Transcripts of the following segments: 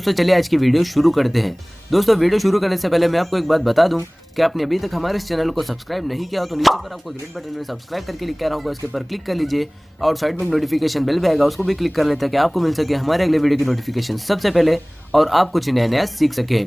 दोस्तों चलिए आज की वीडियो शुरू करते हैं। दोस्तों वीडियो शुरू करने से पहले मैं आपको एक बात बता दूं कि आपने अभी तक हमारे इस चैनल को सब्सक्राइब नहीं किया हो तो नीचे पर आपको ग्रीन बटन में सब्सक्राइब करके लिखा रहा होगा, इसके ऊपर क्लिक कर लीजिए और साइड में नोटिफिकेशन बेल भी आएगा, उसको भी क्लिक कर लें ताकि आपको मिल सके हमारे अगले वीडियो की नोटिफिकेशन सबसे पहले और आप कुछ नया नया सीख सके।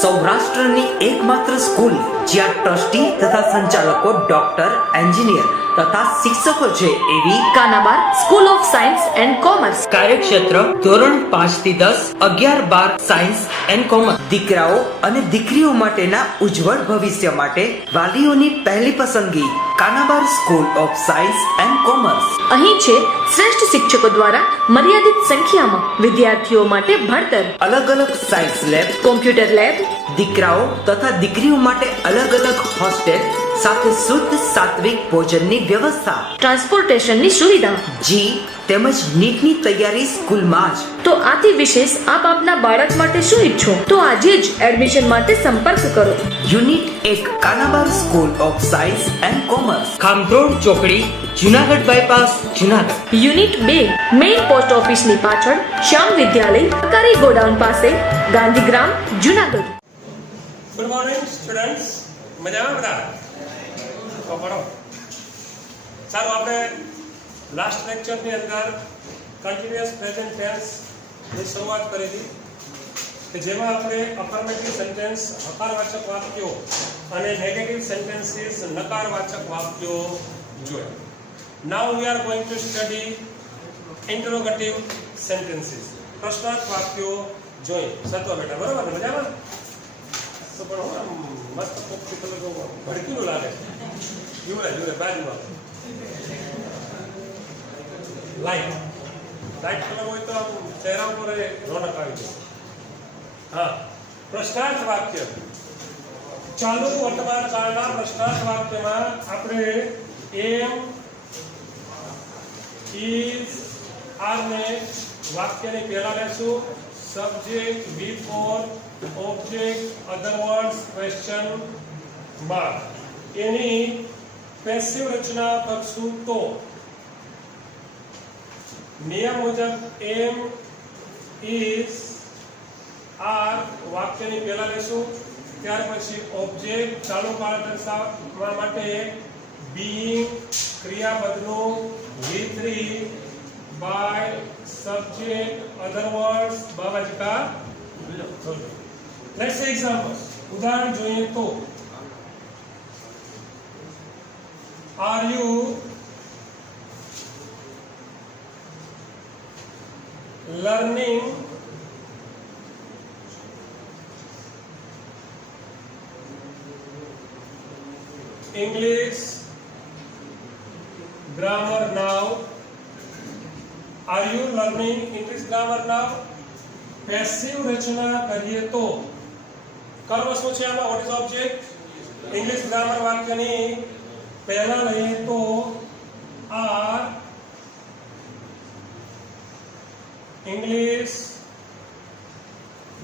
સૌરાષ્ટ્રની એકમાત્ર સ્કૂલ જ્યાં ટ્રસ્ટી તથા સંચાલકો ડોક્ટર, એન્જિનિયર તથા શિક્ષકો છે એવી Kanabar school of science and commerce કાર્યક્ષેત્ર ધોરણ 5 થી 10, 11, 12 સાયન્સ એન્ડ કોમર્સ દીકરાઓ અને દીકરીઓ માટેના ઉજ્જવળ ભવિષ્ય માટે વાલીઓની પહેલી પસંદગી Kanabar school of science and commerce. અહીં છે શ્રેષ્ઠ શિક્ષકો દ્વારા મર્યાદિત સંખ્યામાં વિદ્યાર્થીઓ માટે ભણતર, અલગ અલગ સાયન્સ લેબ, કોમ્પ્યુટર લેબ, દીકરાઓ તથા દીકરીઓ માટે અલગ અલગ હોસ્ટેલ સાથે શુદ્ધ સાત્વિક ભોજનની વ્યવસ્થા, ટ્રાન્સપોર્ટેશનની સુવિધા, જી તેમજ નીટની તૈયારી સ્કૂલમાં જ। તો આથી વિશેષ આપ આપના બાળક માટે શું ઈચ્છો તો આજે જ એડમિશન માટે સંપર્ક કરો। Unit 1 Kanabar school of science and commerce, Khamrod ચોકડી, Junagadh bypass, Junagadh. Unit 2 main post ઓફિસની પાછળ શ્યામ વિદ્યાલય, સરકારી ગોડાઉન પાસે, Gandhigram, Junagadh. Good morning students, મજામાં બધા? તો ભણો ચાલો આપણે લાસ્ટ લેક્ચરની અંદર કન્ટિન્યુઅસ પ્રેઝન્ટ ટેન્સની શરૂઆત કરી હતી કે જેમાં આપણે અફર્મેટિવ સેન્ટેન્સ હકારવાચક વાક્યો અને નેગેટિવ સેન્ટેન્સીસ નકારવાચક વાક્યો જોયા। Now we are going to study interrogative sentences, પ્રશ્નાર્થ વાક્યો જોઈએ। સત્વા બેટા બરાબર ને? મજામાં? તો પણ હું આમ મસ્ત પોપટી કલર ભડકીનું લાગે છે। જુએ બાજુમાં લાઈટ કલર હોય તો આમ ચહેરા ઉપર રોનક આવી જાય। હા, પ્રશ્નાર્થ વાક્ય ચાલુ વર્તમાન કાળના પ્રશ્નાર્થ વાક્યમાં આપણે એમ, ઇઝ, આર ને વાક્યની પહેલા લેશું, subject, before, object, other words, question mark. એની પેસિવ રચના કરશું તો નિયમ મુજબ એમ, ઇઝ, આર વાક્યની પહેલા લેશું, ત્યાર પછી ઓબ્જેક્ટ ચાલુ કાળ દર્શાવવા માટે બીઇંગ ક્રિયાપદનું V3 by subject, other words, બાવાજકા। લેટ્સ સે એક્ઝામ્પલ્સ, ઉદાહરણ જોઈએ તો are you learning English grammar now? Are you learning English grammar now? Passive રચના કરીએ તો કર્મ શું છે આમાં? What is object? English grammar વાક્યની પહેલા લઈએ તો are English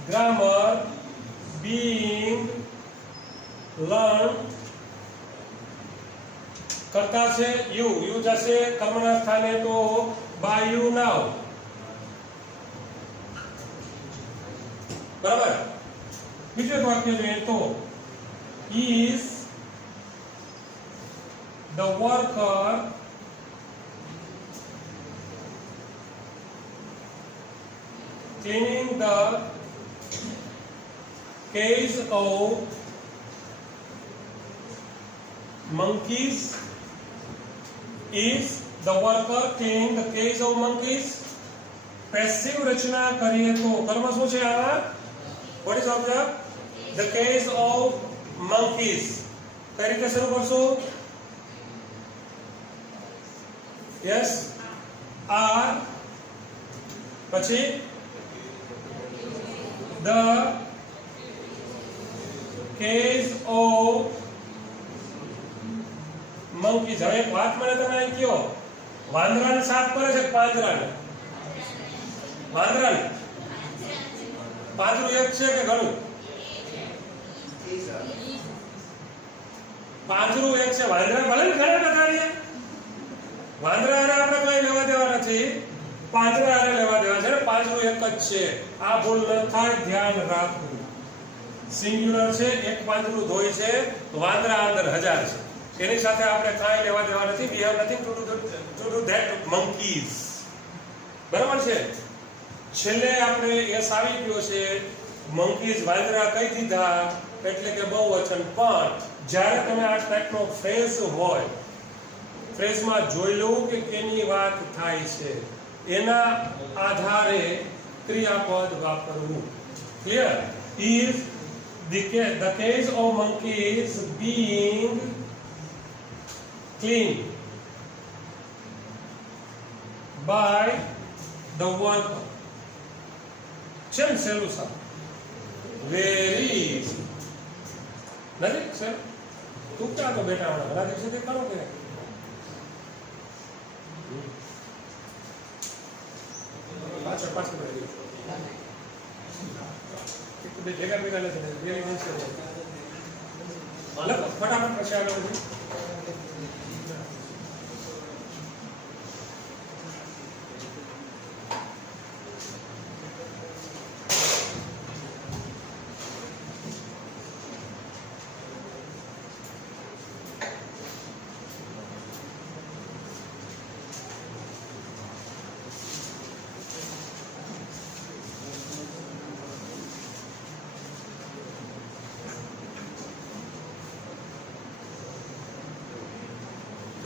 grammar being learned करता से you जैसे कर्मना स्थाने तो by you now, बराबर। बीजे वाक्य में तो is the worker cleaning the cage of monkeys? Is the worker cleaning the cage of monkeys? Passive રચના કરીએ તો કર્મ શું છે આમાં? What is object? The cage of monkeys. કઈ રીતે શરૂ કરશો? Yes, are પછી the cage of monkeys। હવે એક વાત મને તમે અહીં કયો, વાંદરાને સાફ કરે છે પાંજરાને? વાંદરાને પાંજરું એક છે કે ઘણું? પાંજરું એક છે, વાંદરા ભલે ને ઘણા બધા છે, વાંદરા આપણે કઈ લેવા દેવા નથી, પાંજરા લેવા દેવા છે, પાંજરું એક જ છે. આ ભૂલ ન થાય, ધ્યાન રાખવું. સિંગ્યુલર છે, એક પાંદડું ધોઈ છે, વાંદરા અંદર 1000 છે. એની સાથે આપણે કાંઈ લેવા દેવા નથી. we have nothing to do that monkeys. બરાબર છે. છેલ્લે આપણે એસ આવી ગયો છે, monkeys વાંદરા કહી દીધા એટલે કે બહુવચન. પણ જ્યારે તમે આ ટાઈપનો ફ્રેઝ હોય, ફ્રેઝમાં જોઈ લો કે કેની વાત થાય છે, એના આધારે ક્રિયાપદ વાપરવું. Clear? Is the cage of monkeys being cleaned by the worker? છે ને સહેલું સર? વેરી ઇઝી નથી સર? તું ક્યાં તો બેટા હમણાં ઘણા દિવસોથી કરો કે પાછળ ભેગા ભેગા નથી ફટાફટ પછી આગળ વધી.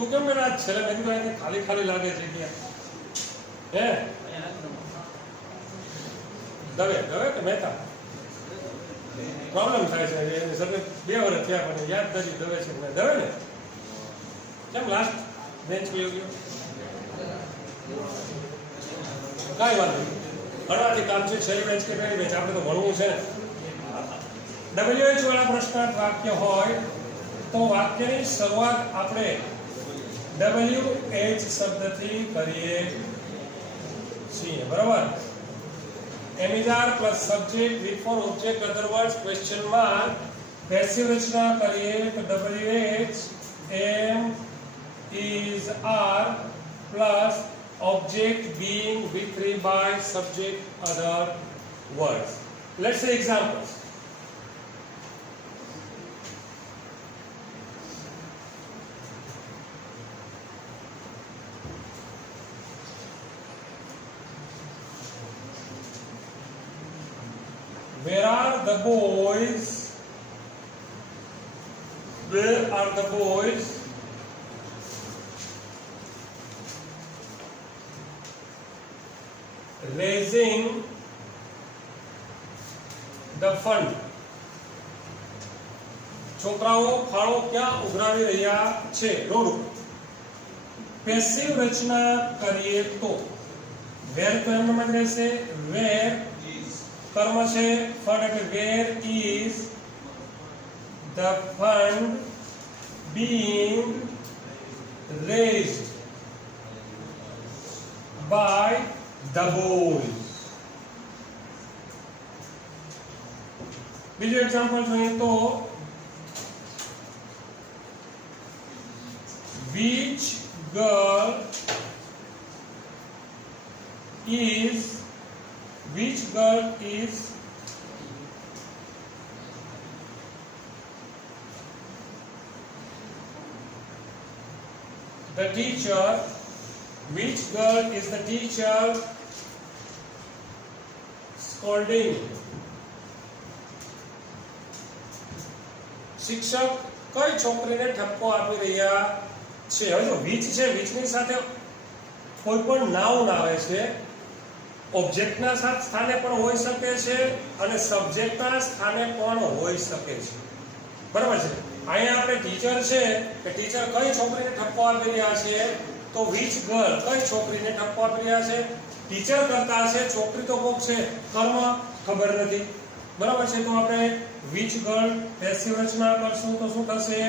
તું કેમ મેં આજ છેલ્લે મેં કીધું અહીંથી ખાલી ખાલી લાગે છે કે હે દવે દવે કે મહેતા પ્રોબ્લેમ થાય છે. એને સર 2 વર્ષ થયા પણ યાદ નથી દવે છે કે દવે ને કેમ લાસ્ટ બેન્ચ ગયો કાંઈ વાત નહીં. ભણવાથી કામ છે. છેલ્લી બેન્ચ કે પહેલી બેન્ચ આપણે તો ભણવું છે ને. WH વાળા પ્રશ્નાર્થ વાક્ય હોય તો વાક્યની શરૂઆત આપણે WH શબ્દથી કરીએ છીએ. બરાબર? Am is are plus subject with four object other words question mark. Passive રચના કરીએ તો WH am is are plus object being with 3 by subject other words. Let's say examples. Where are the boys? Where are the boys? Raising the fund. છોકરાઓ ફાળો ક્યાં ઉઘરાવી રહ્યા છે? Road ઉપર. Passive રચના કરીએ તો વેર કર્મમાં જ રહેશે. વેર કર્મ છે, ફંડ એટલે where is the fund being raised by the boys. બીજું એક્ઝામ્પલ જોઈએ તો which girl is the teacher? Which girl is the teacher scolding? શિક્ષક કઈ છોકરીને ઠપકો આપી રહ્યા છે? હવે જો which છે, which ની સાથે કોઈ પણ નાઉન આવે છે, ઓબ્જેક્ટના સ્થાને પણ હોઈ શકે છે અને સબ્જેક્ટના સ્થાને પણ હોઈ શકે છે. બરાબર છે? અહીંયા આપણે ટીચર છે કે ટીચર કઈ છોકરીને ઠપકો આપી રહ્યા છે તો which girl કઈ છોકરીને ઠપકો આપી રહ્યા છે? ટીચર કરતા છે, છોકરી તો કોક છે, કર્મ ખબર નથી. બરાબર છે? તો આપણે which girl પેસિવ રચના કરશું તો શું થશે?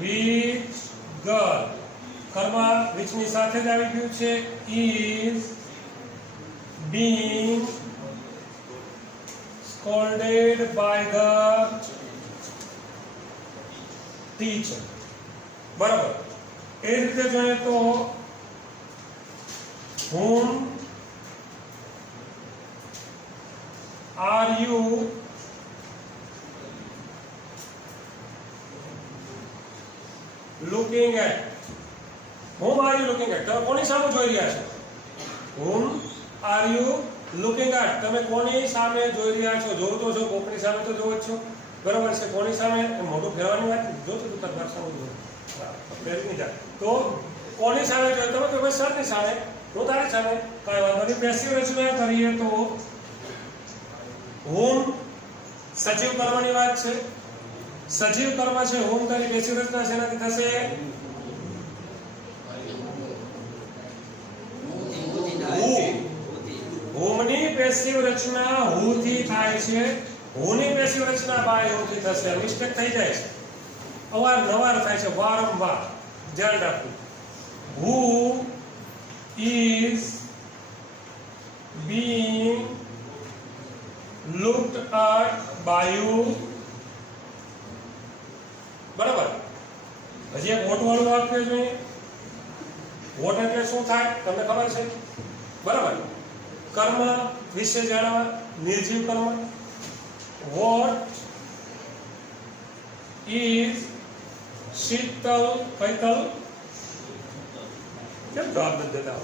which girl કર્મ which ની સાથે જ આવી ગયું છે, is being scolded by the teacher. બરાબર? એ રીતે જોઈએ તો whom are you looking at? Whom are you looking at? તમે કોની સામે જોઈ રહ્યા છો? Whom are you looking at? તમે કોની સામે જોઈ રહ્યા છો? જોવો તો છો, કોકની સામે તો જોવો જ છો, બરાબર છે. કોની સામે? મોટું ફેરવાની વાત જોતું તું તાર સામે ફેરવી નહીં જાય તો કોની સામે જોઈએ? તમે કે ભાઈ સરની સામે, તો તારી સામે, કાંઈ વાંધો નહીં. પેસિવ રચના કરીએ તો whom સજીવ કર્મની વાત છે. સજીવ કર્મ છે whom તારી પેસિવ રચના શેનાથી થશે? whom ની પેસિવ રચના who થી થાય છે. who ની પેસિવ રચના by who થી થશે. મિસ્ટેક થઈ જાય છે, અવારનવાર થાય છે, વારંવાર. ધ્યાન રાખવું. who is being looked at by you. બરાબર. હજી એક વોટ વાળું વાક્ય જોઈએ. વોટ એટલે શું થાય તમને ખબર છે? બરાબર. કર્મ વિશે જાણવા, નિર્જીવ કર્મ. વોટ ઇઝ શીતલ કૈતલ. કેમ જવાબ નથી દેતા?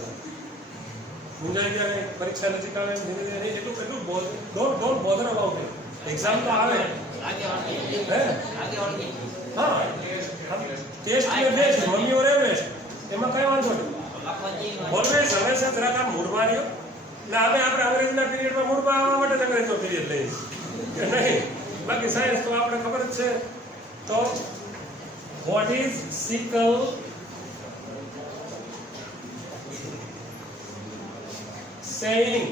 મુંજાઈ ગયા ને? પરીક્ષા નજીક આવે ધીરે ધીરે એટલું don't bother about it. Exam તો આવે હે. હા, ટેસ્ટ ને બેસ્ટ મમ્મી ઓર બેસ્ટ એમાં કઈ વાંધો નહીં. ઓલવેઝ હંમેશા જરાક આમ મૂડમાં રહ્યો. એટલે આપણે અંગ્રેજીના પીરિયડમાં મૂડમાં આવવા માટે જ અંગ્રેજીનો પીરિયડ લઈએ કે નહીં. બાકી સાયન્સ તો આપણે ખબર જ છે. તો what is sickle saying?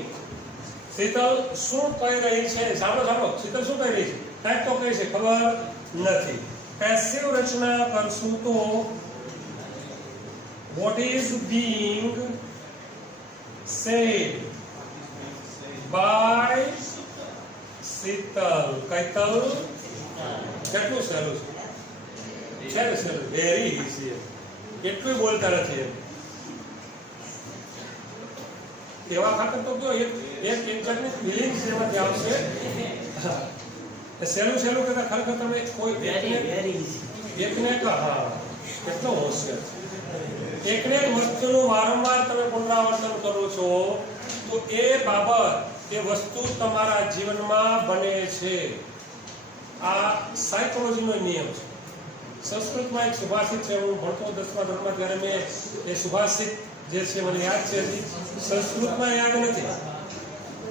Sheetal શું કહી રહી છે? સાંભળો, શીતલ શું કહી રહી છે? કાંઈક તો કહે છે, ખબર નથી. પેસિવ રચના કરશું તો what is being said by Sheetal કૈતલ. કેટલું સહેલું છે ને? સહેલું, વેરી ઇઝી. એટલું બોલતા નથી એમ. એવા ખાતર તો કયો એક જાતની ફિલિંગ્સ એમાંથી આવશે. સહેલું કરતા ખરેખર તમે કોઈ એકને હા કેટલો હોશિયાર છે. એકને એક વસ્તુનું વારંવાર તમે પુનરાવર્તન કરો છો તો એ બાબત, એ વસ્તુ તમારા જીવનમાં બને છે. આ સાયકોલોજીનો નિયમ છે. સંસ્કૃતમાં એક સુભાષિત છે. હું ભણતો 10મા ધોરણમાં ત્યારે મેં એ સુભાષિત જે છે મને યાદ છે. સંસ્કૃતમાં યાદ નથી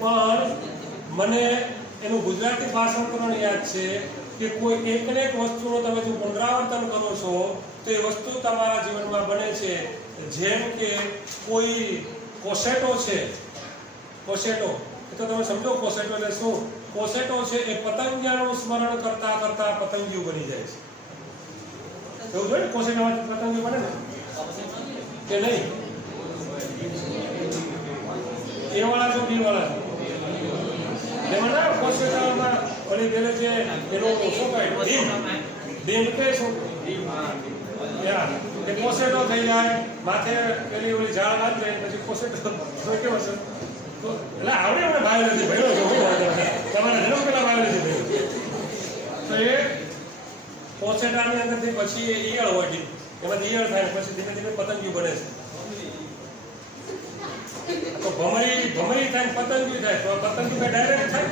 પણ મને એનું ગુજરાતી ભાષાંતરણ યાદ છે કે કોઈ એકને એક વસ્તુનું તમે જો પુનરાવર્તન કરો છો તો એ વસ્તુ તમારા જીવનમાં બને છે. જેમ કે કોઈ કોસેટો છે. કોસેટો તો તમે સમજો કોસેટો એટલે શું? કોસેટો છે એ પતંગિયાનું સ્મરણ કરતા કરતા પતંગિયું બની જાય છે. એવું જોઈએ ને કોસેટામાંથી પતંગિયું બને ને કે નહીં? એ વાળા છો, બી વાળા છો? એમાં ના કોસેટામાં ઓલી પેલે છે એનો શું કહે? ડીમ કે શું? એ કોસેટો થઈ જાય, માથે પેલી ઓલી ઝાડ બાંધ જાય, પછી કોસેટો કેવો છે? એટલે આવડે આપણે બાયોલોજી ભણ્યો છો, તમારે જન્મ પેલા બાયોલોજી ભણ્યો. તો એ કોસેટાની અંદરથી પછી એ ઈયળ હોય, એમાંથી ઈયળ થાય, પછી ધીમે ધીમે પતંગિયું બને છે. તો ભમરી થાય, પતંગિયું થાય. તો પતંગિયું કઈ ડાયરેક્ટ થાય?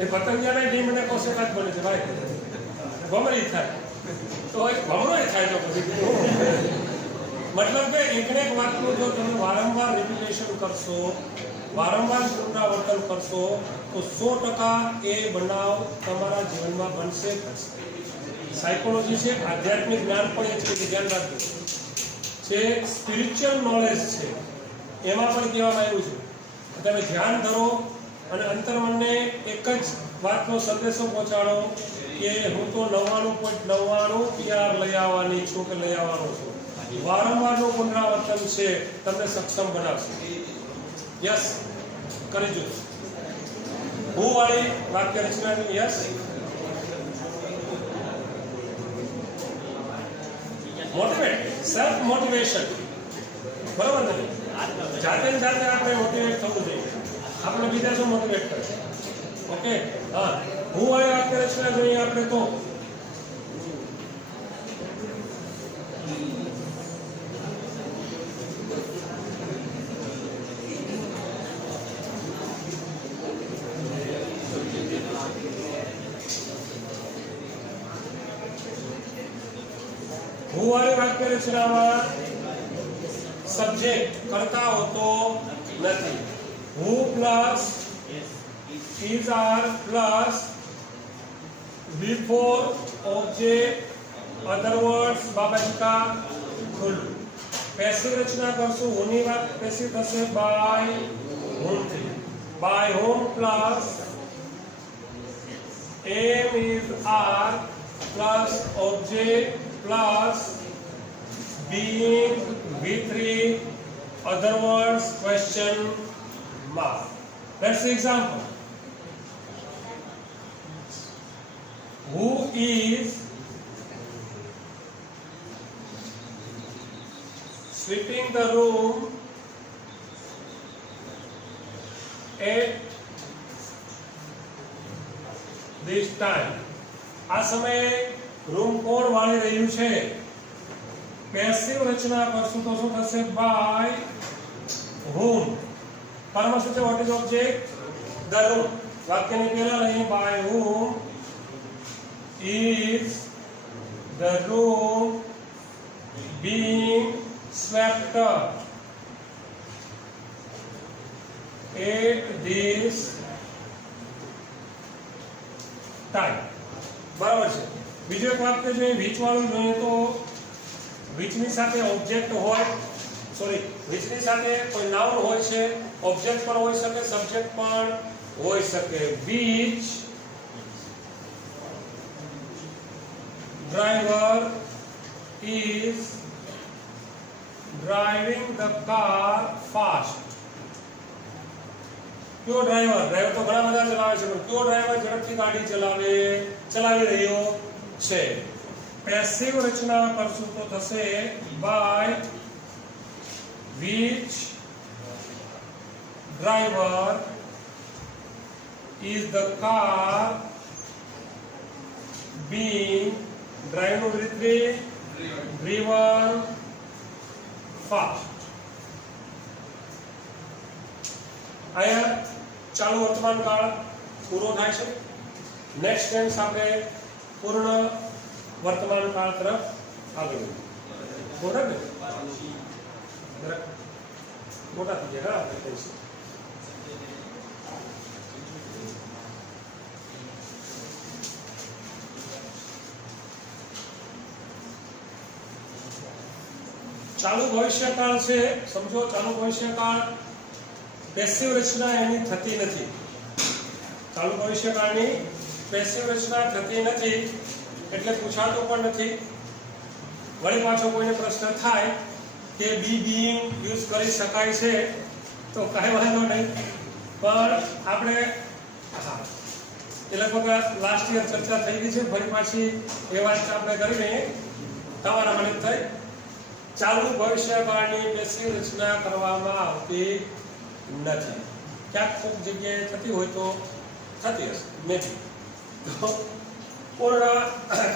એ પતંગિયાના ડીમ અને કોસેટા જ બને છે ભાઈ. ભમરી થાય તો ભમરો થાય. તો પછી મતલબ કે એકને એક વાતનું જો તમે વારંવાર રિપીટેશન કરશો, વારંવાર પુનરાવર્તન કરશો તો 100% એ બનાવ તમારા જીવનમાં બનશે. સાયકોલોજી છે, આધ્યાત્મિક જ્ઞાન પણ એ છે કે ધ્યાન રાખજો છે. સ્પિરિચ્યુઅલ નોલેજ છે, એમાં પણ કહેવામાં આવ્યું છે તમે ધ્યાન ધરો અને અંતર્મનને એક જ વાતનો સંદેશો પહોંચાડો કે હું તો 99.99 PR લઈ આવવાની છું કે લઈ આવવાનો છું. વારંવારનું પુનરાવર્તન છે તમને સક્ષમ બનાવશે. યસ, કરી જો હું વાળી વાક્ય રચનાની. Yes, motivate, self motivation. બરાબર ને? જાતે આપણે મોટિવેટ થવું જોઈએ. આપણે બીજા શું મોટિવેટ કરે? ઓકે, હા, હું વાળી વાક્ય રચના જોઈએ આપણે તો હું વાળી વાક્ય રચનામાં સબ્જેક્ટ કરતા હોતો નથી. who plus is are plus before object other words બાબાજીકા ખુલ્લું. પેસિવ રચના કરશું. હુની વાત પેસિવ થશે બાય whom થી. By whom plus am is are plus object plus being V3 other words question mark. That's the example. Who is sweeping the room at this time? આ સમયે રૂમ કોણ વાળી રહ્યું છે? પેસિવ રચના કરશું તો શું થશે? By whom. પારમાં શું છે? What is object? The room. વાક્યની પહેલા લઈએ by whom is the room being swept at this time. બરાબર છે. બીજું એક વાક્ય જોઈએ which વાળું જોઈએ તો which ની સાથે ઓબ્જેક્ટ હોય, સોરી, which ની સાથે કોઈ નાઉન હોય છે, ઓબ્જેક્ટ પણ હોઈ શકે, સબ્જેક્ટ પણ હોઈ શકે. which driver is driving the car fast. કયો ડ્રાઈવર? ડ્રાઈવર તો ઘણા બધા ચલાવે છે, પણ કયો ડ્રાઈવર ઝડપથી ગાડી ચલાવી રહ્યો છે? પેસિવ રચના કરશું તો થશે by which driver is the car being driven fast. અહીંયા ચાલુ વર્તમાન કાળ પૂરો થાય છે. નેક્સ્ટ ટેન્સ આપણે પૂર્ણ વર્તમાન કાળ તરફ આગળ વધીએ. બરાબર ને? મોટા થઈ ગયા આપણે ટેન્સ. ચાલુ ભવિષ્યકાળ છે, સમજો. ચાલુ ભવિષ્યકાળ પેસિવ રચના એની થતી નથી. ચાલુ ભવિષ્યકાળની પેસિવ રચના થતી નથી એટલે પૂછાતો પણ નથી. વળી પાછો કોઈને પ્રશ્ન થાય કે બી બીઈંગ યુઝ કરી શકાય છે તો કાંઈ વાંધો નહીં, પણ આપણે હા એ લગભગ લાસ્ટ યર ચર્ચા થઈ ગઈ છે. ફરી પાછી એ વાત આપણે કરીને તમારા મને થઈ. ચાલુ ભવિષ્યકાળની પેસિવ રચના કરવામાં આવતી નથી. ક્યાંક કોઈક જગ્યાએ થતી હોય તો થતી હશે, નથી. તો પૂર્ણ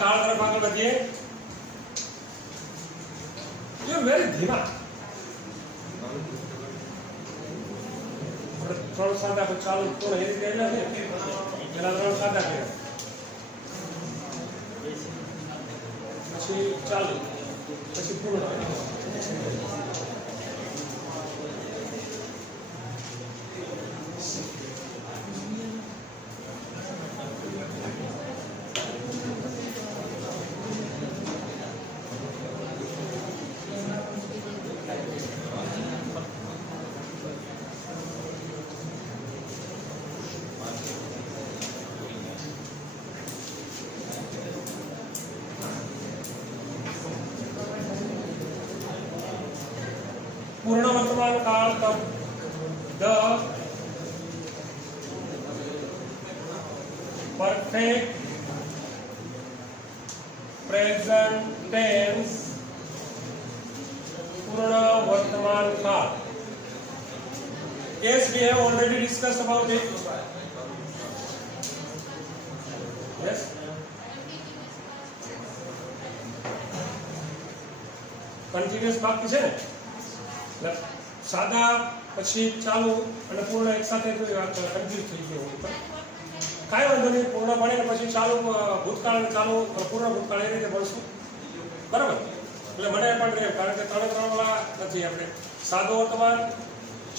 કાળ તરફ આગળ વધીએ. વેરી ધીમા. ત્રણ સાદા ચાલુ પૂર્ણ એ રીતે નથી. પેલા ત્રણ સાદા કર્યા, પછી ચાલુ, પછી પૂર્ણ. पूर्ण वर्तमान काल तब द परफेक्ट प्रेजेंट टेंस. पूर्ण वर्तमान काल. S we have already discussed about it. Yes. Continuous બાકી છે ને, સાદા પછી ચાલુ અને પૂર્ણ એક સાથે કોઈ વાત કન્ફ્યુઝ થઈ ગયો હોય પણ કાંઈ વાંધો નહીં, પૂર્ણ ભણીને પછી ચાલુ ભૂતકાળ અને ચાલુ પૂર્ણ ભૂતકાળ એ રીતે ભણશું, બરાબર? એટલે મને પણ રહે, કારણ કે 3 વાળા નથી આપણે. સાદો વર્તમાન,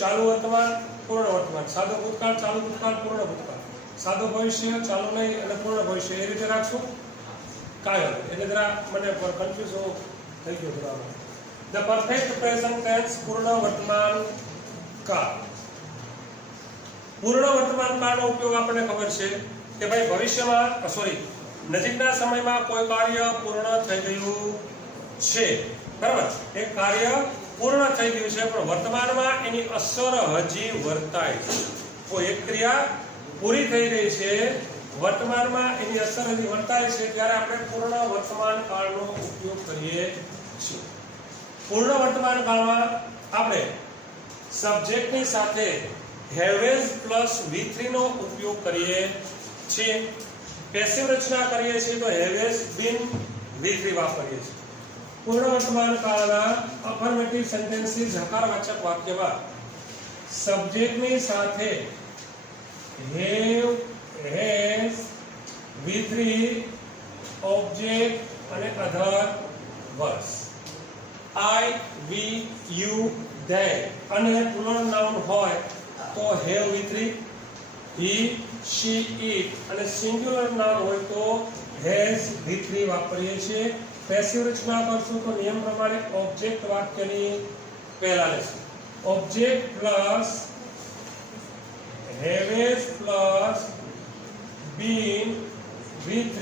ચાલુ વર્તમાન, પૂર્ણ વર્તમાન, સાદો ભૂતકાળ, ચાલુ ભૂતકાળ, પૂર્ણ ભૂતકાળ, સાદો ભવિષ્ય, ચાલુ નહીં અને પૂર્ણ ભવિષ્ય, એ રીતે રાખશું. કાંઈ વાંધો એટલે જરા મને કન્ફ્યુઝ થઈ ગયો બરાબર. ધ પરફેક્ટ પ્રેઝન્ટ ટેન્સ પૂર્ણ વર્તમાન કાળ. પૂર્ણ વર્તમાન કાળનો ઉપયોગ આપણને ખબર છે કે ભાઈ ભવિષ્યમાં નજીકના સમયમાં કોઈ કાર્ય પૂર્ણ થઈ ગયું છે, બરાબર? એક કાર્ય પૂર્ણ થઈ ગયું છે પણ વર્તમાનમાં એની અસર હજી વર્તાય છે. કોઈ એક ક્રિયા પૂરી થઈ ગઈ છે, વર્તમાનમાં એની અસર હજી વર્તાય છે, ત્યારે આપણે પૂર્ણ વર્તમાન કાળનો ઉપયોગ કરીએ છીએ. પૂર્ણ વર્તમાન કાળમાં આપણે સબ્જેક્ટની સાથે હેવેઝ પ્લસ V3 નો ઉપયોગ કરીએ છીએ. પેસિવ રચના કરીએ છીએ તો હેવેઝ બીન V3 વાપરીએ છીએ. પૂર્ણ વર્તમાન કાળના અફર્મેટિવ સેન્ટેન્સીસ હકારવાચક વાક્યમાં સબ્જેક્ટની સાથે હેવ, હેઝ, V3, ઓબ્જેક્ટ અને other verbs, I, we, you, they અને પ્લુરલ નાઉન હોય તો have V3, he, she, it અને સિંગ્યુલર નાઉન હોય તો હેઝ V3 વાપરીએ છીએ. પેસિવ રચના કરશું તો નિયમ પ્રમાણે ઓબ્જેક્ટ વાક્યની પહેલા લેશું. Object plus have has plus been V3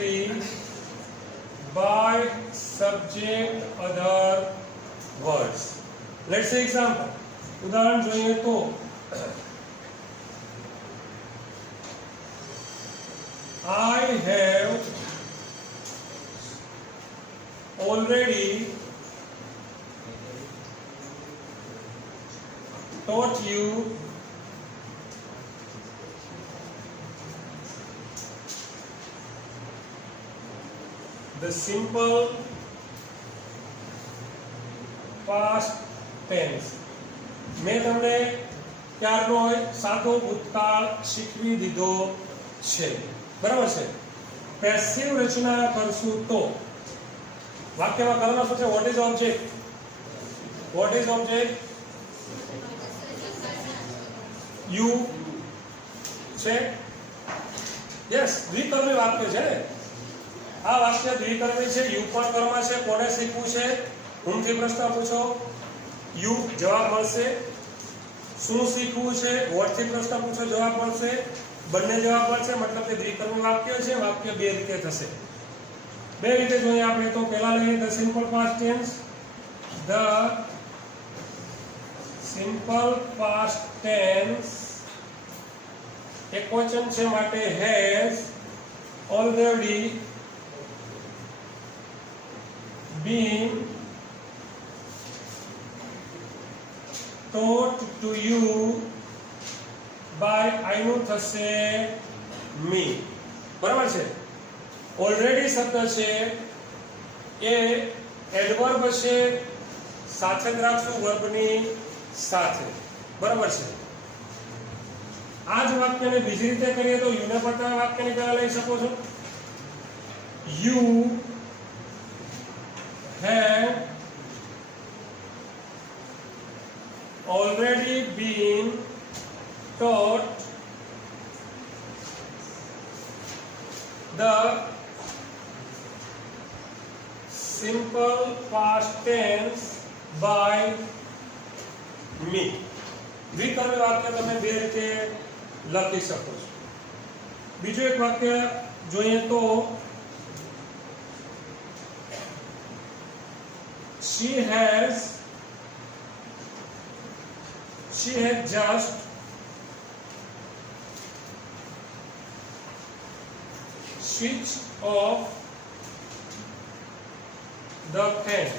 by subject other words. Let's say example. ઉદાહરણ જોઈએ તો I have already taught you the simple past tense. મેં તમને ત્યારનો સાદો ભૂતકાળ શીખવી દીધો છે, બરાબર છે? પેસિવ રચના કરશું તો વાક્યમાં કરવાનું શું છે? What is object? Vote is object? You છે. યસ, દ્વિકર્મી વાક્ય છે ને આ વાક્ય. દ્વિકર્મી છે, યુ પણ કર્મ છે. કોને શીખવું છે? હુંથી પ્રશ્ન પૂછો, યુ જવાબ મળશે. શું શીખવું છે? વોટથી પ્રશ્ન પૂછો, જવાબ મળશે. બંને જવાબ મળશે, મતલબ કે દ્વિકર્મી વાક્ય છે. વાક્ય બે રીતે થશે. બે રીતે જોઈએ આપણે તો. પહેલા લઈએ the simple past tense. The simple past tense એકવચન છે માટે has already been taught to you by આઈનું થશે me, બરાબર છે? ઓલરેડી શબ્દ છે એ એડવર્બ છે, સાથે જ રાખશું વર્બની સાથે, બરાબર છે? આ જ વાક્યને બીજી રીતે કરીએ તો યુને પણ તમે વાક્યની પહેલા લઈ શકો છો. You have already been taught the simple past tense by me. દ્વિકર્મી વાક્ય તમે બે રીતે લખી શકો છો. બીજું એક વાક્ય જોઈએ તો she has just switched off the fan.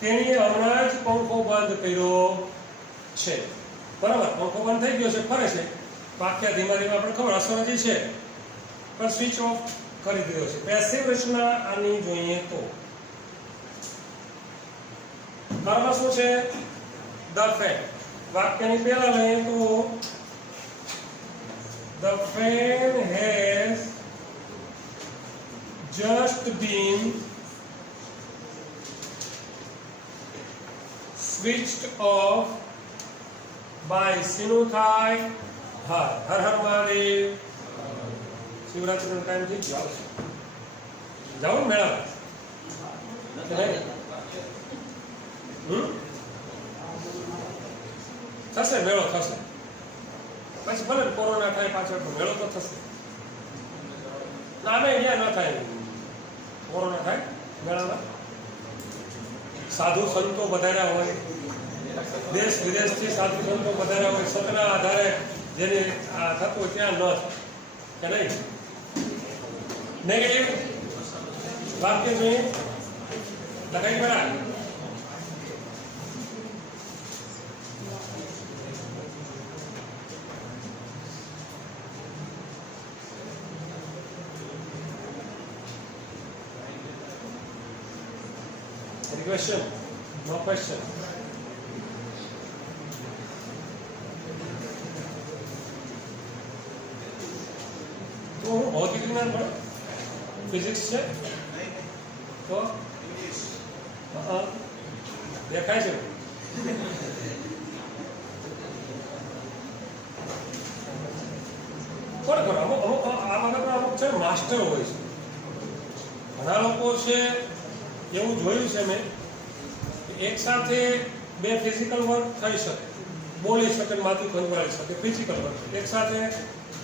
તેણીએ હમણાં જ પંખો બંધ કર્યો છે. બરાબર, પંખો બંધ થઈ ગયો છે, ફરે છે, વાક્ય ધીમા ધીમા આપણે ખબર અસર હજી છે, પણ સ્વિચ ઓફ કરી દીધો છે. પેસિવ રચના આની જોઈએ તો કર્મ શું છે? The fan. વાક્યની પહેલા લઈએ તો the fan has just been switched off by Sinuthai Har Har Mahadev. શિવરાત્રીનો ટાઈમ થઈ ગયો, જાઓ મેળા. થશે મેળો, થશે. પછી ભલે કોરોના થાય પાછળ, તો મેળો તો થશે. નામે અહીંયા ન થાય, કોરોના થાય મેળામાં. સાધુ સંતો વધાર્યા હોય, દેશ વિદેશથી સાધુ સંતો વધાર્યા હોય, સતના આધારે જેને આ થતું હોય ત્યાં ન થાય કે નહીં. નેગેટિવ વાક્ય જોઈએ લખાઈ બરાબર. Any question? No question. તો હું ભૌતિક વિજ્ઞાન પણ ફિઝિક્સ છે તો દેખાય છે. ખરેખર અમુક અમુક આ બાબતમાં અમુક છે માસ્ટર હોય છે. ઘણા લોકો છે એવું જોયું છે મેં, એક સાથે બે ફિઝિકલ વર્ક થઈ શકે, બોલી શકે, માથું ખંજવાળી શકે, ફિઝિકલ વર્ક એક સાથે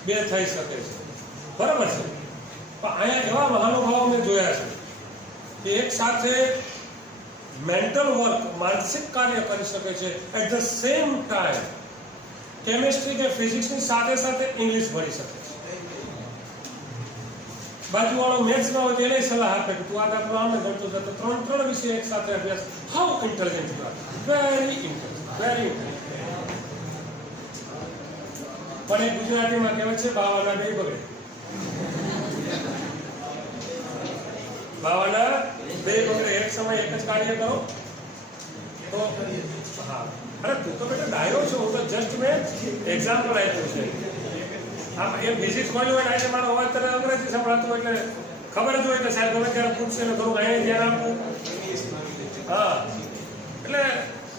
બે થઈ શકે છે, બરાબર છે. પણ અહીંયા એવા મહાનુભાવો મેં જોયા છે કે એક સાથે મેન્ટલ વર્ક, માનસિક કાર્ય કરી શકે છે, at the same time chemistry કે ફિઝિક્સની સાથે સાથે ઇંગ્લિશ ભણી શકે છે. બાજુવાળો મેથ્સમાં હોય તો એને સલાહ આપે કે તું આ દાખલો આમે ગણતો જતો, ત્રણ વિષય એક સાથે અભ્યાસ. How intelligent you are, very intelligent, very intelligent. પણ એ ગુજરાતીમાં કહેવાય છે બાવાના બે બગડે. બાવાના બે બગડે. એક સમય એક જ કાર્ય કરો તો હા. અરે તું તો બેટા ડાયો છો, હું તો જસ્ટ મેં એક્ઝામ્પલ આપ્યું છે. આમ એ ફિઝિક્સ ખોલ્યું હોય ને મારો અવાજ તને અંગ્રેજી સંભળાતું હોય એટલે ખબર જ હોય કે સાહેબ ગમે ત્યારે પૂછશે ને થોડુંક અહીંયા ધ્યાન આપવું. હા, એટલે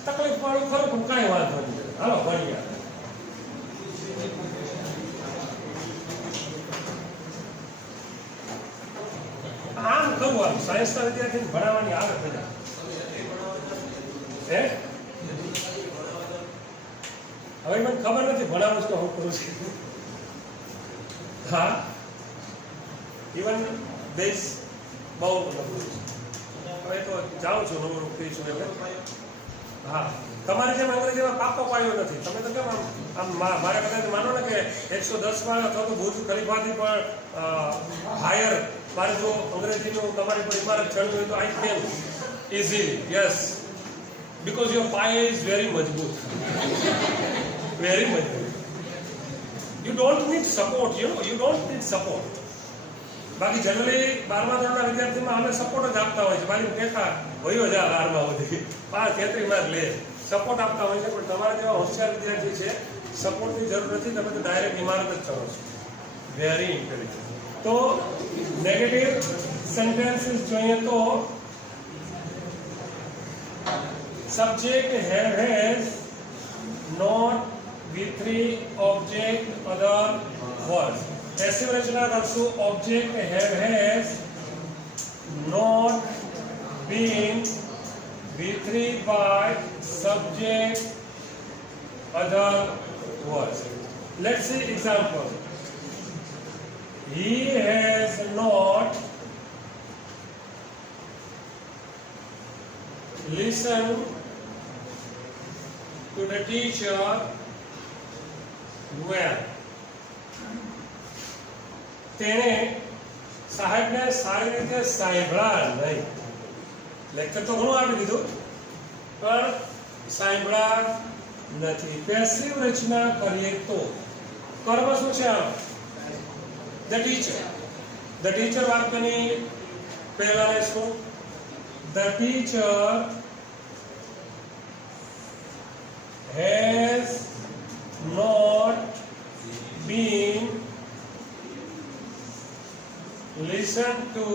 તકલીફ વાળું ખરું પણ કાંઈ વાંધો નહીં. હાલો ભણીએ. આમ કરવું, આમ સાયન્સના વિદ્યાર્થીને ભણાવવાની આદત બધા હે. હવે મને ખબર નથી ભણાવું છું તો હું કરું છું. હા, ઇવન દેશ બહુ નબળું છે. હવે તો જાઉં છું, નબળું ફ્રી છું એટલે. હા, તમારી જેમ અંગ્રેજીમાં પાકો પાડ્યો નથી. તમે તો કેમ આમ મારે કદાચ માનો ને કે 110 માં અથવા તો ભુજ ખલીફાથી પણ હાયર મારે જો અંગ્રેજીનું તમારી પર ઇમારત ચડવી હોય તો I can easily. Yes, because your pi is very મજબૂત, વેરી મજબૂત. You don't need support, you know, you don't need support. બાકી જનરલી 12મા ધોરણના વિદ્યાર્થીમાં અમે સપોર્ટ જ આપતા હોય છે. બાકી કેકા ભયો જા 12મા સુધી 5-33 માર્ક લે, સપોર્ટ આપતા હોય છે. પણ તમારા જેવા હોશિયાર વિદ્યાર્થી છે, સપોર્ટની જરૂર નથી. તમે તો ડાયરેક્ટ ઇમારત જ ચડો છો. Very intelligent. તો નેગેટિવ સેન્ટેન્સીસ જોઈએ તો subject has not V3 object other words. Passive રચના કરશું. Object has not been V3 by subject other words. Let's see example. He has not listened to the teacher well. તેણે સાહેબને સારી રીતે સાંભળ્યા નહીં. લેક્ચર તો ઘણું આપી દીધું પણ સાંભળ્યા નથી. પેસિવ રચના કરીએ તો કર્મ શું છે? The teacher. ધ ટીચર વાક્યની પહેલા લેશું. The teacher has not been listened to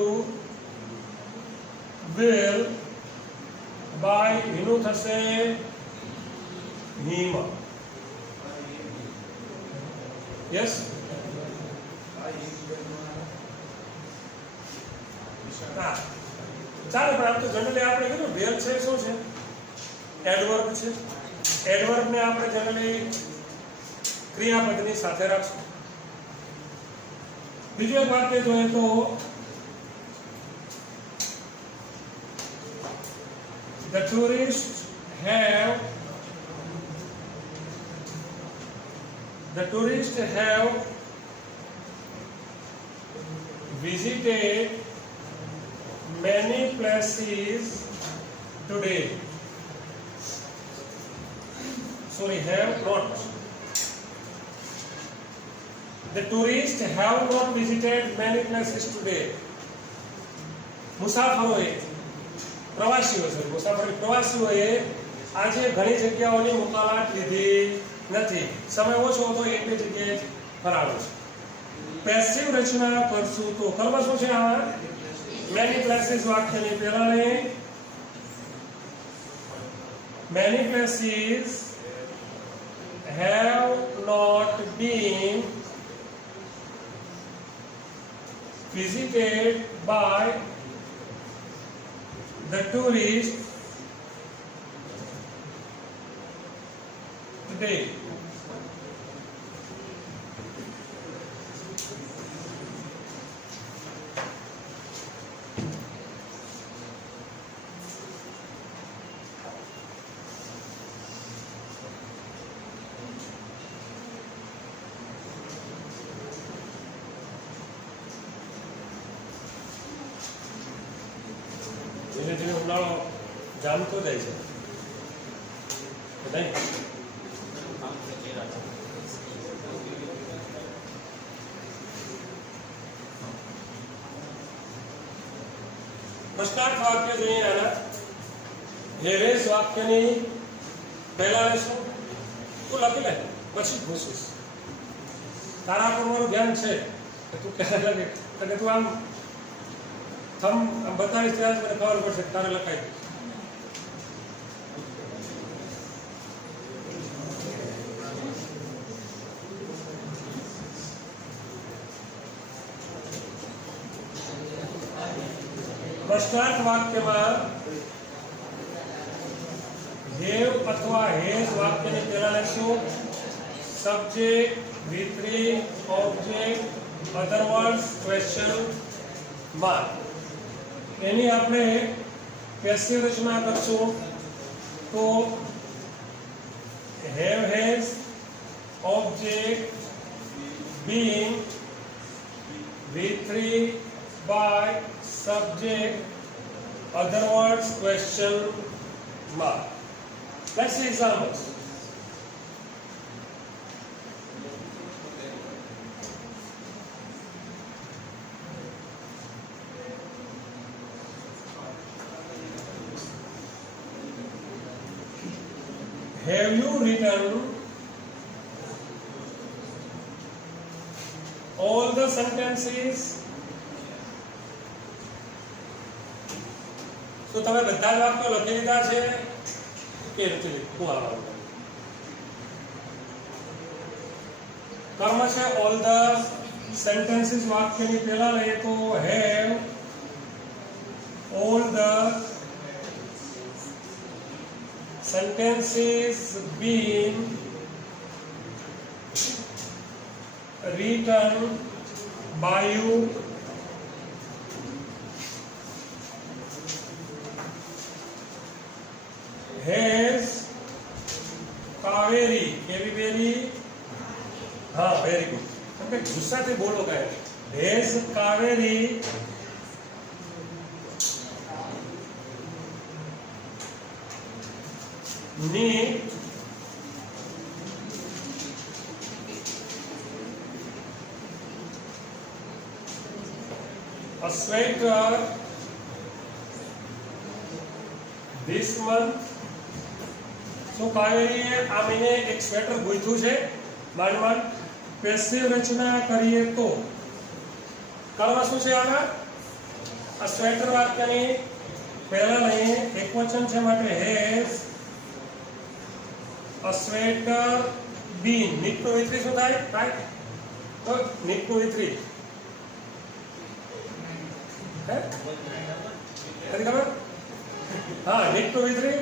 well by એનું થશે him. Yes? હા, ચાલો. પણ આમ તો જનરલી આપણે કીધું વેલ છે શું છે? એડવર્બ છે. એડવર્બને આપણે જનરલી ક્રિયાપદની સાથે રાખશું. બીજું એક વાક્ય જોઈએ તો the tourists have visited many places today. Sorry, have not. The tourists have not visited many places today. મુસાફરોએ પ્રવાસીઓએ આજે ઘણી જગ્યાઓની મુલાકાત લીધી નથી. સમય ઓછો હતો એટલી જગ્યાએ ફરાવો છે. પેસિવ રચના કરશું તો કર્મ શું છે? આ મેની પ્લેસીસ વાક્યની પહેલાને many places have not been visited by the tourists today. ધીરે ધીરે ઉનાળો જામતો જાય છે નહીં? પ્રશ્નાર્થ વાક્ય જોઈએ. આના હેવેસ વાક્યની પહેલા લેશું. તું લખી લે, પછી પૂછીશ. તારા પર મારું ધ્યાન છે કે તું ક્યારે લખે કે તું આમ બતાવીશ ત્યારે મને ખબર પડશે તારે લખાય. પ્રશ્નાર્થ વાક્યમાં હેવ અથવા હેઝ વાક્યની પહેલા લખશું. Subject, V3, object, other words, question mark. એની આપણે પેસિવ રચના કરશું તો have has, object, being, V3 by, subject, other words, question mark. Let's see examples. Have you written all the sentences? તો તમે બધા જ વાક્યો લખી લીધા છે કે નથી લખ્યું? આવવાનું કર્મ છે all the sentences વાક્યની પહેલા લઈએ તો have all the sentences been written by you has Kaveri हाँ वेरी गुड તમે ગુસ્સાથી બોલો કાંઈ has Kaveri need sweater this month. So કાવેરીએ આ મહિને એક સ્વેટર ગૂંથ્યું છે માંડ પેસિવ રચના કરીએ તો કરવા શું છે આના આ સ્વેટર વાક્યની પહેલા લઈએ એકવચન છે માટે હેઝ a sweater been નીટનું વિતરી શું થાય રાઈટ તો નીટનું વિતરી હે કદી ખબર હા નીટનું વિતરી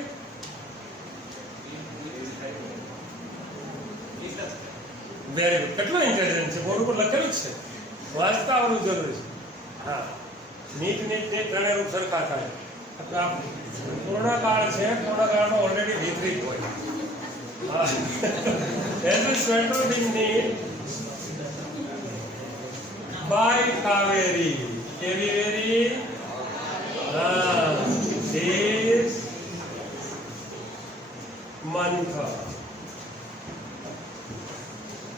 વેરી ગુડ કેટલું ઇન્ટેલિજન્ટ છે બોર્ડ ઉપર લખેલું જ છે વાંચતા આવડવું જરૂરી છે હા નીટ ત્રણેય રૂપ સરખા થાય એટલે આ પૂર્ણકાળ છે પૂર્ણકાળમાં ઓલરેડી વિતરિત હોય Has a sweater been knit by Kaveri? Kaveri this month.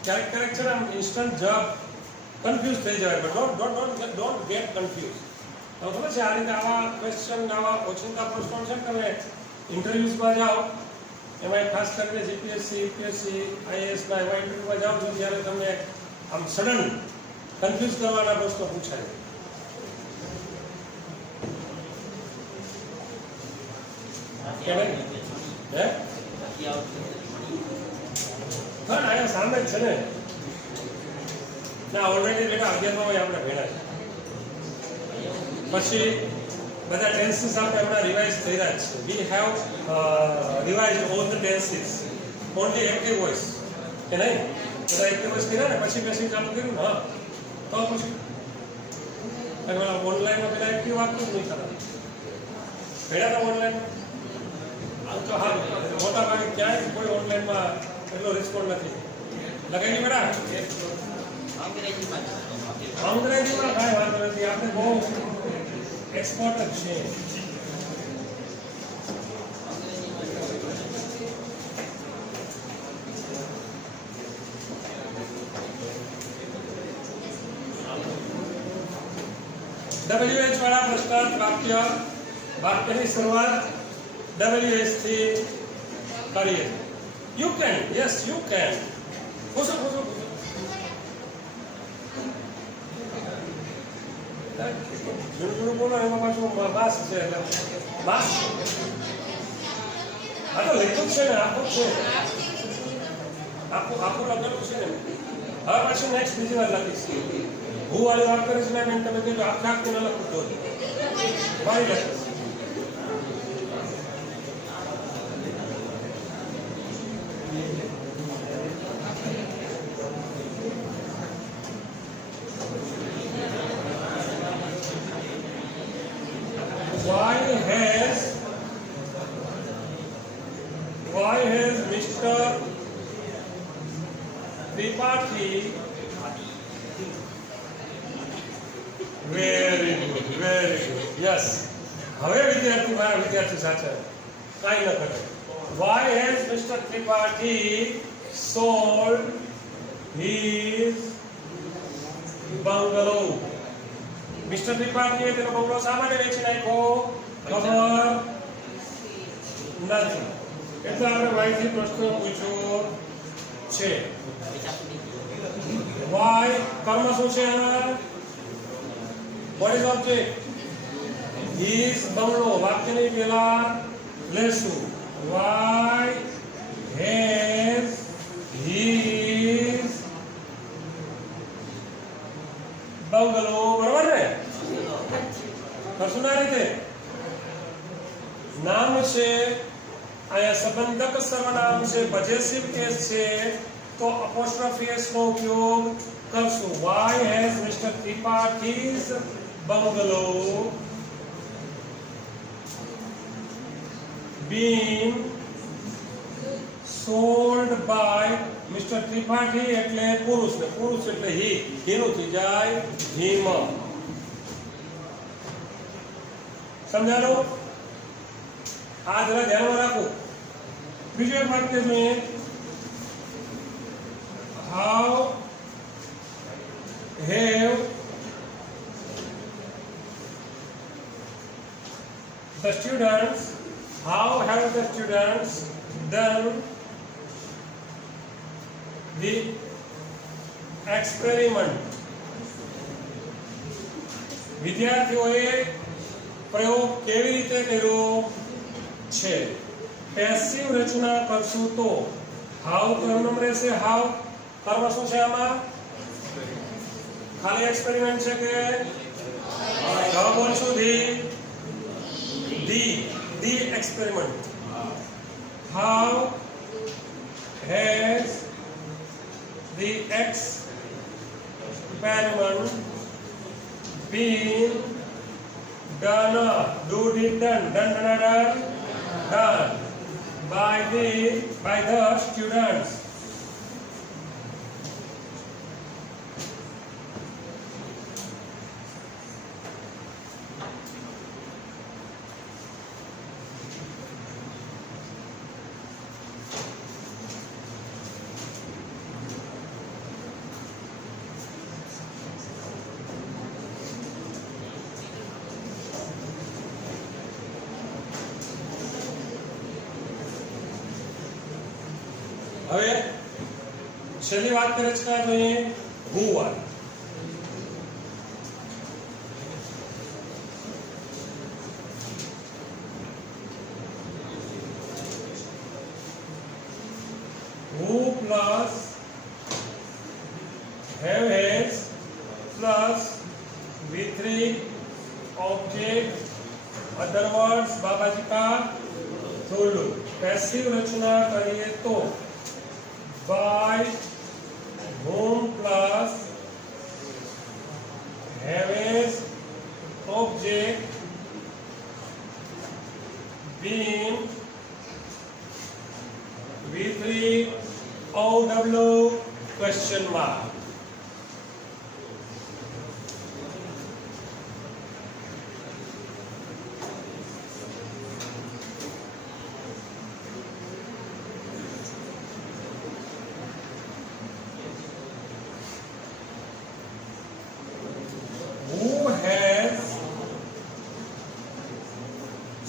Correction and instant job confused થઈ જાય but don't get confused. તો ખબર છે આ રીતે આવા ક્વેશ્ચન આવા ઓછીતા પ્રશ્નો છે તમે ઇન્ટરવ્યુઝમાં જાઓ એમાં ખાસ કરીને જીપીએસસી યુપીએસસી આઈએએસ ના એવા ઇન્ટરવ્યુમાં જાઓ છો ત્યારે તમને આમ સડન કન્ફ્યુઝ કરવાના પ્રશ્નો પૂછાય હે હા અહીંયા સામે જ છે ને ના ઓલરેડી બેટા 11માં હોય આપણે ભેણા છે પછી બધા ટેન્સીસ આપણે હમણાં રિવાઇઝ થઈ રહ્યા છે we have revise all the tenses only active voice કે નહીં બધા એક્ટિવ વોઇસ કર્યા ને પછી બેસી ચાલુ કર્યું ને હા તો પછી ઓનલાઈનમાં પેલા એક્ટિવ આપતું જ નહીં ખરા ભેડા તો ઓનલાઈન આમ તો હા મોટા ભાગે ક્યાંય કોઈ ઓનલાઈનમાં એટલો રિસ્પોન્ડ નથી લગાવી બેટા અંગ્રેજીમાં કાંઈ વાંધો નથી આપણે બહુ એક્સપર્ટ જ છે WH વાળા પ્રશ્નાર્થ વાક્યની શરૂઆત WH થી કરીએ you can yes you can પૂછો જૂનું બોલો એમાં પાછું બાસ છે એટલે બાસ આ તો લખ્યું છે ને આખું છે આખું લખેલું છે ને હવે પછી નેક્સ્ટ બીજી વાર લખીશ હું વાળી વાત કરીશ ને એમ તમે કીધું આખી ન લખું તો મારી લખીશ Why has Mr. Tripathi very good yes હવે વિદ્યાર્થી મારા વિદ્યાર્થી સાથે કાંઈ ન કરે why has Mr. Tripathi sold his bungalow Mr. Tripathi તેનો બંગલો શા માટે વેચી નાખ્યો ખબર નથી એટલે આપણે વાયથી પ્રશ્ન પૂછ્યો છે વાય કર્મ શું છે વોટ ઇઝ ઓબ્જેક્ટ હિઝ બંગલો વાક્યની પહેલા લેશું વાય હેઝ હિઝ બંગલો બરાબર ને કરશું ના રીતે નામ છે આયા સંબંધક સર્વનામ છે પોઝેસિવ કેસ છે તો અપોસ્ટ્રોફી એસ નો ઉપયોગ કરશું why has Mr. Tripathi's bungalow been sold by Mr. Tripathi એટલે પુરુષ ને પુરુષ એટલે he નું થઈ જાય him સમજાણો આ જરા ધ્યાનમાં રાખો બીજું એક વાક્ય જોઈએ how have The students, how have the students done the experiment? વિદ્યાર્થીઓએ પ્રયોગ કેવી રીતે કર્યો છે? પેસિવ રચના કરશું તો હાઉ કર્મ રહેશે. હાઉ કર્મ શું છે? આમાં ખાલી એક્સપેરિમેન્ટ છે કે બોલશું the experiment. How has the experiment been done? Done by the students. હવે છેલ્લી વાત કરે છે જોઈએ who વાત. who plus have has plus V3 object, other words बाबाजी का थोलू. पैसिव रचना करिए तो by whom plus have as object being V3 OW question mark.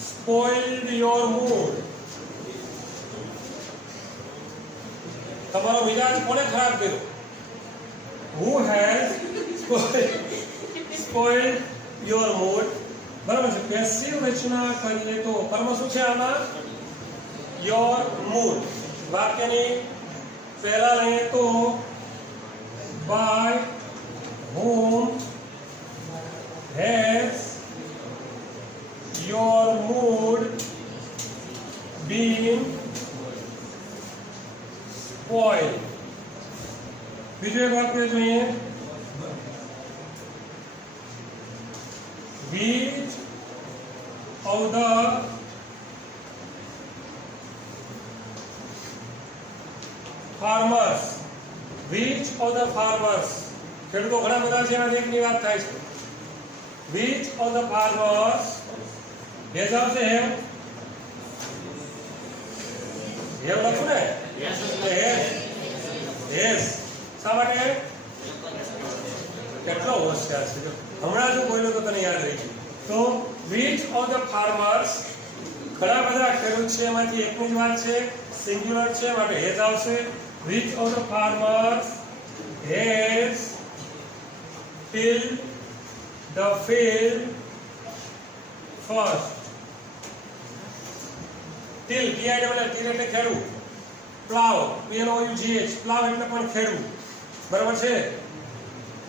Spoiled your mood. તમારો મિજાજ કોણે ખરાબ કર્યો? Who has spoiled your mood? બરાબર છે. પેસિવ રચના કરીએ તો કર્મ શું છે આમાં? your mood. વાક્યની પહેલા લઈએ તો by whom has your mood been spoiled? બીજું એક વાક્ય જોઈએ. Which of the farmers, ખેડૂતો ઘણા બધા છે, એમાંથી એકની વાત થાય છે. Which of the farmers has આવશે have લખું ને? yes. શા માટે? કેટલો હોશિયાર છે, હમણાં જો બોલ્યો તો તને યાદ રહી ગયું. તો which of the farmers, ઘણા બધા ખેડૂત છે, એમાંથી એકની જ વાત છે, સિંગ્યુલર છે, માટે has આવશે. which of the farmers has tilled the field first? till એટલે ખેડવું. plow PLOUGH, plow એટલે પણ ખેડવું. બરાબર છે.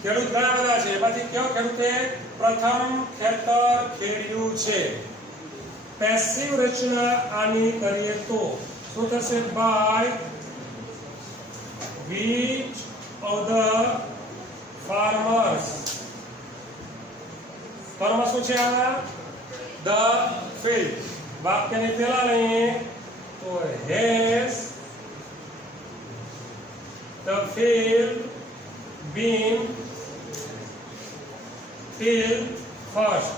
ખેડૂત ઘણા બધા છે, એમાંથી કયો ખેડૂતે પ્રથમ ખેતર ખેડ્યું છે? પેસિવ રચના આની કરીએ તો શું થશે? by which of the farmers. કર્મ શું છે આમાં? the field. વાક્યને પહેલા લઈએ તો has the field been tilled first?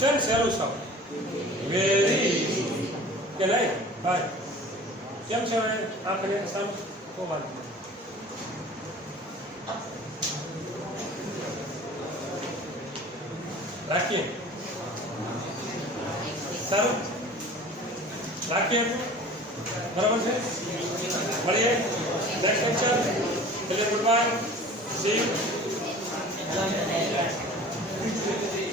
ચલ સહેલું છે. વેરી કે નહીં ભાઈ? કેમ છે હવે આપણે સામે તો વાત રાખીએ સારું રાખીએ બરાબર છે મળીએ next lecture good bye see